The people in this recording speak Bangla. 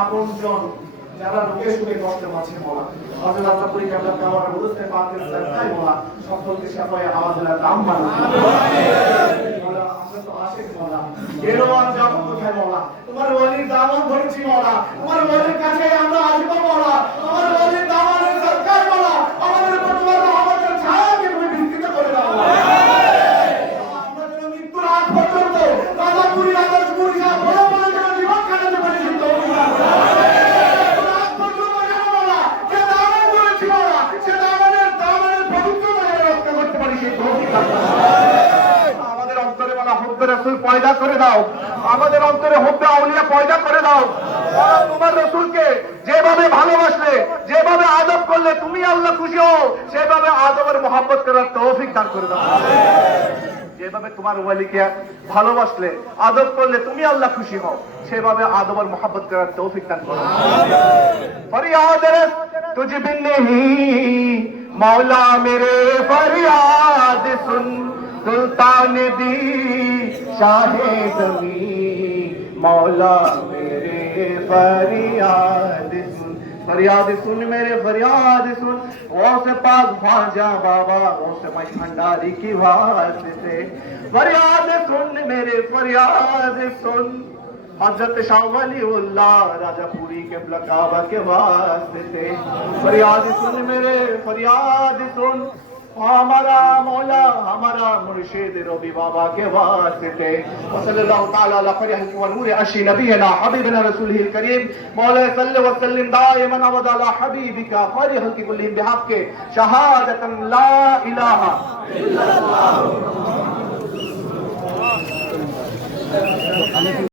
আপনজন যারা লোকের সঙ্গে কষ্ট পাচ্ছে বলা হজরত আল্লাহ পুরি কেবলা কামার বলতে পাকের সাথে বলা সকলকে সাফায় আওয়াজ দিলা দাম মানা আমরা তো আশেক বলা এরো আর যাবো কোথায় বলা তোমার ওয়ালির দাম ভরেছি বলা তোমার ওয়ালির কাছে আমাদের অন্তরে বলা হব্দে পয়দা করে দাও আমাদের অন্তরে হব্দে আউলিয়া পয়দা করে দাও তোমার রসুলকে যেভাবে ভালোবাসলে যেভাবে আদব করলে তুমি আল্লাহ খুশি হও সেভাবে আদবের মোহাম্মত করার তৌফিক দান করে দাও যেভাবে তোমার ওয়ালিকে ভালোবাসলে আদব করলে তুমি আল্লাহ খুশি হও সেভাবে আদবর মোহাম্মত করার তৌফিক দান করো ফরিয়াদ তুজ বিন্নে মৌলা মেরে ফর सुल्तान दी शाहे कवी मौला मेरे फरियाद सुन फरियाद सुन मेरे फरियाद सुन वो से पाग भाजा बाबा वो से उस मछंडारी की वास से फरियाद सुन मेरे फरियाद सुन हजरत शाहवली उल्ला राजा पूरी के ब्लकावा के वास से फरियाद सुन मेरे फरियाद सुन ہمارا مولا ہمارا مرشد ربی بابا کے واسطے صلی اللہ تعالیٰ علیہ فریح و نور عشی نبینا حبیبنا رسول ہی کریم مولا صلی اللہ علیہ وسلم دائمنا و دالا حبیبی کا فریح کی کلیم بحق کے شہادتا لا الہ اللہ اللہ اللہ اللہ